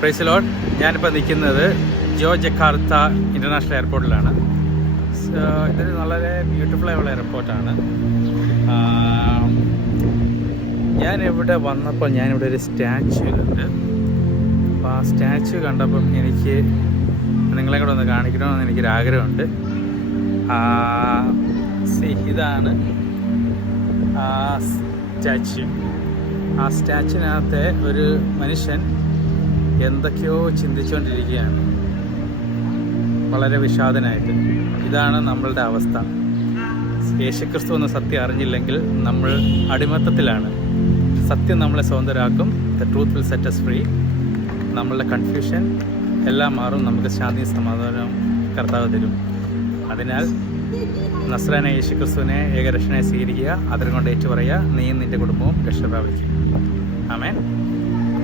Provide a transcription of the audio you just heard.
Praise the Lord. ഞാനിപ്പോൾ നിൽക്കുന്നത് Jakarta international എയർപോർട്ടിലാണ്. ഇതൊരു വളരെ ബ്യൂട്ടിഫുള്ളായുള്ള എയർപോർട്ടാണ്. ഞാനിവിടെ വന്നപ്പോൾ ഞാനിവിടെ ഒരു സ്റ്റാച്യു കണ്ട്. അപ്പോൾ ആ സ്റ്റാച്യു കണ്ടപ്പം എനിക്ക് നിങ്ങളെ കൂടെ ഒന്ന് കാണിക്കണമെന്ന് എനിക്കൊരാഗ്രഹമുണ്ട്. ഇതാണ് ആ സ്റ്റാച്യു. ആ സ്റ്റാച്യുവിനകത്തെ ഒരു മനുഷ്യൻ എന്തൊക്കെയോ ചിന്തിച്ചുകൊണ്ടിരിക്കുകയാണ്, വളരെ വിഷാദനായിട്ട്. ഇതാണ് നമ്മളുടെ അവസ്ഥ. യേശുക്രിസ്തു എന്ന സത്യം അറിഞ്ഞില്ലെങ്കിൽ നമ്മൾ അടിമത്തത്തിലാണ്. സത്യം നമ്മളെ സ്വതന്ത്രരാക്കും. The truth will set us free. നമ്മളുടെ കൺഫ്യൂഷൻ എല്ലാം മാറും. നമുക്ക് ശാന്തിയും സമാധാനവും കർത്താവ് തരും. അതിനാൽ നസ്രായനായ യേശുക്രിസ്തുവിനെ ഏകരക്ഷണയെ സ്വീകരിക്കുക, അതിനെ കൊണ്ട് ഏറ്റുപറയുക. നീയും നിൻ്റെ കുടുംബവും രക്ഷ പ്രാപിക്കും. ആമേൻ.